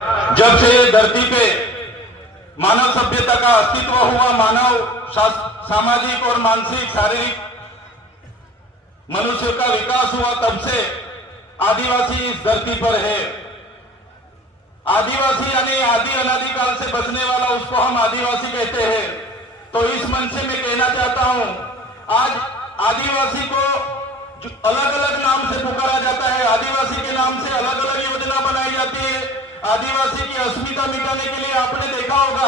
जब से ये धरती पे मानव सभ्यता का अस्तित्व हुआ, मानव सामाजिक और मानसिक शारीरिक मनुष्य का विकास हुआ, तब से आदिवासी इस धरती पर है। आदिवासी यानी आदि अनादिकाल से बसने वाला, उसको हम आदिवासी कहते हैं। तो इस मन से मैं कहना चाहता हूं, आज आदिवासी को अलग अलग नाम से पुकारा जाता है, आदिवासी के नाम से अलग अलग योजना बनाई जाती है। आदिवासी की अस्मिता मिटाने के लिए आपने देखा होगा,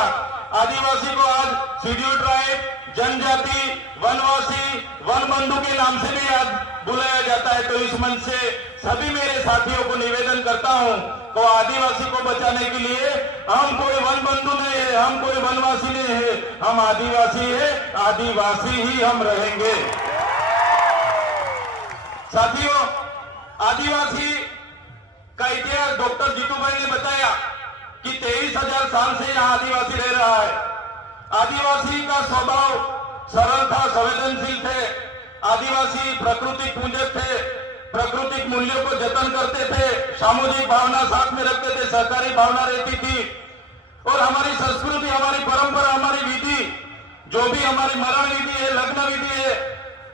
आदिवासी को आज शेड्यूल ट्राइब, जनजाति, वनवासी, वन बंधु के नाम से भी आज बुलाया जाता है। तो इस मन से सभी मेरे साथियों को निवेदन करता हूं, तो आदिवासी को बचाने के लिए हम कोई वन बंधु नहीं है, हम कोई वनवासी नहीं है, हम आदिवासी है, आदिवासी ही हम रहेंगे। साथियों, आदिवासी का इतिहास डॉक्टर जीतू भाई ने बताया कि 23,000 साल से यहाँ आदिवासी रह रहा है। आदिवासी का स्वभाव सरल था, संवेदनशील थे। आदिवासी प्राकृतिक पूजक थे, प्राकृतिक मूल्यों को जतन करते थे, सामूहिक भावना साथ में रखते थे, सहकारी भावना रहती थी। और हमारी संस्कृति, हमारी परंपरा, हमारी विधि, जो भी हमारी मरण विधि है, लग्न विधि है,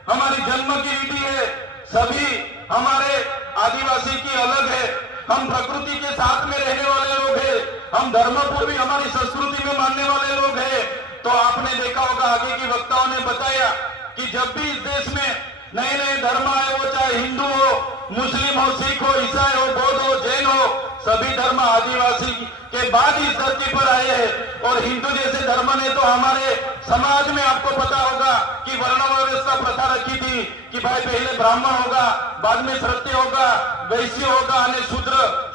हमारी जन्म की विधि है, सभी हमारे आदिवासी की अलग है। हम प्रकृति के साथ में रहने वाले लोग हैं, हम धर्म को भी हमारी संस्कृति में मानने वाले लोग हैं। तो आपने देखा होगा, आगे की वक्ताओं ने बताया कि जब भी इस देश में नए नए धर्म आए, वो चाहे हिंदू हो, मुस्लिम हो, सिख हो, ईसाई हो, बौद्ध हो, जैन हो, सभी धर्म आदिवासी के बाद इस धरती पर आए हैं। और हिंदू जैसे धर्म ने तो हमारे समाज में, आपको पता होगा कि वर्ण व्यवस्था प्रथा रखी थी कि भाई पहले ब्राह्मण होगा, बाद में क्षत्रिय होगा, वैश्य होगा, अन्य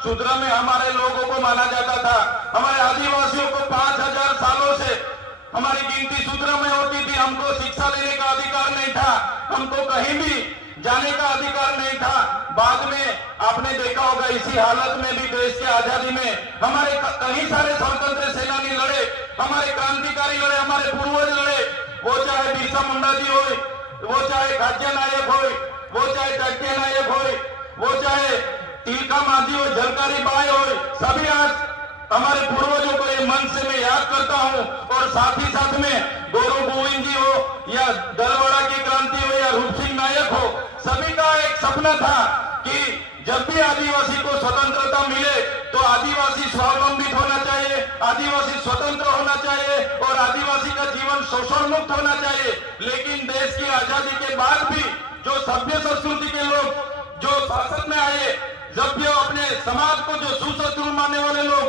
शूद्र में हमारे लोगों को माना जाता था। हमारे आदिवासियों को 5,000 सालों से हमारी गिनती शूद्र में होती थी। हमको शिक्षा लेने का अधिकार नहीं था, हमको कहीं भी जाने का अधिकार नहीं था। बाद में आपने देखा होगा, इसी हालत में भी देश की आजादी में हमारे कई सारे स्वतंत्र सेनानी लड़े, हमारे क्रांतिकारी लड़े, हमारे पूर्वज लड़े। वो चाहे बिरसा मुंडा जी हो, वो चाहे खाद्य नायक हो, वो चाहे टट्टे नायक हो, वो चाहे तिलका मांझी हो, झलकारी बाई हो, सभी आज हमारे पूर्वजों को ये मन से मैं याद करता हूं। और साथ ही साथ में गौरव गोविंद जी हो, या दलवाड़ा की क्रांति हो, या रूप सिंह नायक हो, सभी का एक सपना था कि जब भी आदिवासी को स्वतंत्रता मिले तो आदिवासी स्वावलंबित होना चाहिए, आदिवासी स्वतंत्र होना चाहिए और आदिवासी का जीवन शोषण मुक्त होना चाहिए। लेकिन देश की आजादी के बाद भी जो सभ्य संस्कृति के लोग जो शासन में आए, जब भी अपने समाज को जो सुशस्त्र मानने वाले लोग